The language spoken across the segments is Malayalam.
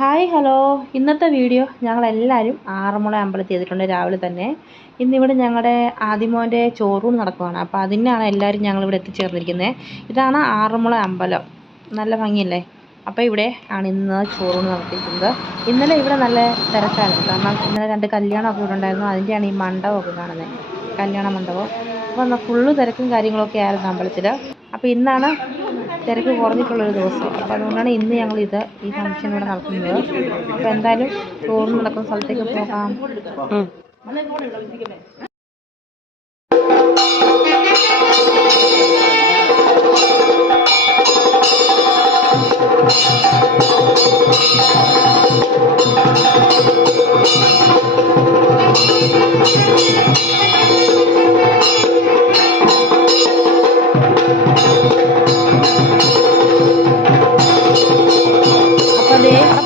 Hi hello. ഇന്നത്തെ വീഡിയോ ഞങ്ങളെല്ലാവരും ആറന്മുള അമ്പലത്തിൽ ചെയ്തിട്ടുണ്ട് രാവിലെ തന്നെ. ഇന്നിവിടെ ഞങ്ങളുടെ ആദിമോൻ്റെ ചോറൂണ് നടക്കുവാണ്. അപ്പോൾ അതിനാണ് എല്ലാവരും ഞങ്ങളിവിടെ എത്തിച്ചേർന്നിരിക്കുന്നത്. ഇതാണ് ആറന്മുള അമ്പലം. നല്ല ഭംഗിയല്ലേ? അപ്പോൾ ഇവിടെ ആണ് ഇന്ന് ചോറൂണ് നടത്തിയിരിക്കുന്നത്. ഇന്നലെ ഇവിടെ നല്ല തിരക്കായിരുന്നു. കാരണം ഇന്നലെ 2 കല്യാണമൊക്കെ ഇവിടെ ഉണ്ടായിരുന്നു. അതിൻ്റെയാണ് ഈ മണ്ഡപമൊക്കെ കാണുന്നത്, കല്യാണ മണ്ഡപം. അപ്പോൾ ഫുള്ള് തിരക്കും കാര്യങ്ങളൊക്കെ ആയിരുന്നു അമ്പലത്തിൽ. അപ്പോൾ ഇന്നാണ് തിരക്ക് കുറഞ്ഞിട്ടുള്ളൊരു ദിവസം. അപ്പോൾ അതുകൊണ്ടാണ് ഇന്ന് ഞങ്ങൾ ഈ ഫംഗ്ഷൻ ഇവിടെ നടത്തുന്നത്. അപ്പോൾ എന്തായാലും ചോറ് നടക്കുന്ന സ്ഥലത്തേക്ക് പോകാം.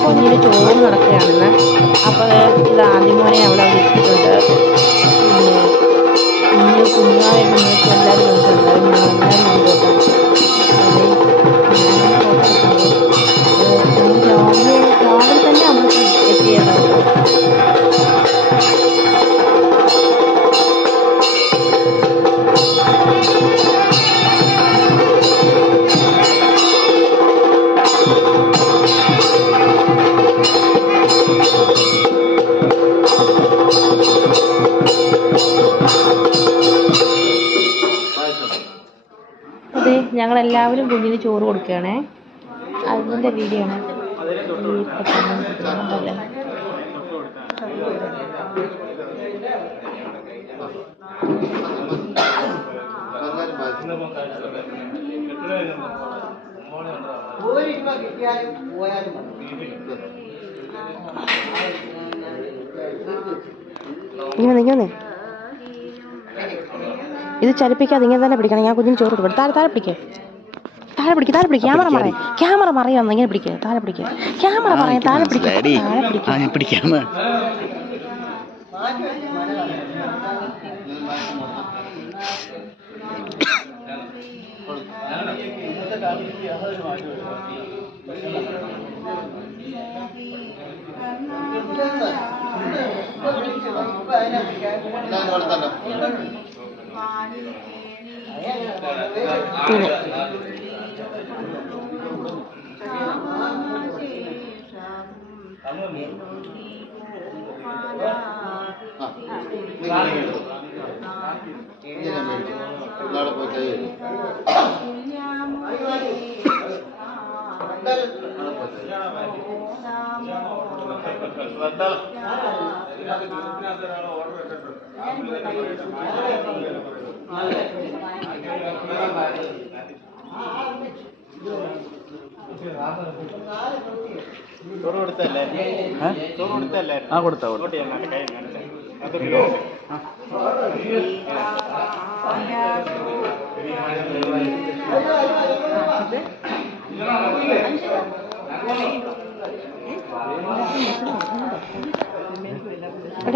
കുഞ്ഞിന് ചോറ് നടക്കുകയാണെന്ന്. അപ്പോൾ ഇത് ആദ്യമോനെ അവിടെ ഇട്ടിട്ടുണ്ട്. പിന്നെ കുഞ്ഞായ കുഞ്ഞൊക്കെ എല്ലാവരും വന്നിട്ടുണ്ട്. ഞങ്ങളെല്ലാവരും ഉണ്ട് കേട്ടോ. രാവിലെ തന്നെ അമ്പലത്തിൽ എത്തിയതാണ്. അതെ, ഞങ്ങളെല്ലാവരും കുഞ്ഞിന് ചോറ് കൊടുക്കുകയാണേ. അതിൻ്റെ വീഡിയോ ആണ് ഇങ്ങനെ ഇത് ചലിപ്പിക്കാതെ ഇങ്ങനെ തന്നെ പിടിക്കണം. ഞാൻ കുഞ്ഞിന് ചോറ് കൊടുക്കും. താഴെ പിടിക്കുക, താഴെ പിടിക്കുക. ക്യാമറ മറിയാന്ന് ഇങ്ങനെ പിടിക്കുക. താഴെ പിടിക്കുക, ക്യാമറ പറയാം. താഴെ പിടിക്കുക.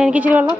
എനിക്ക് ഇച്ചിരി വെള്ളം.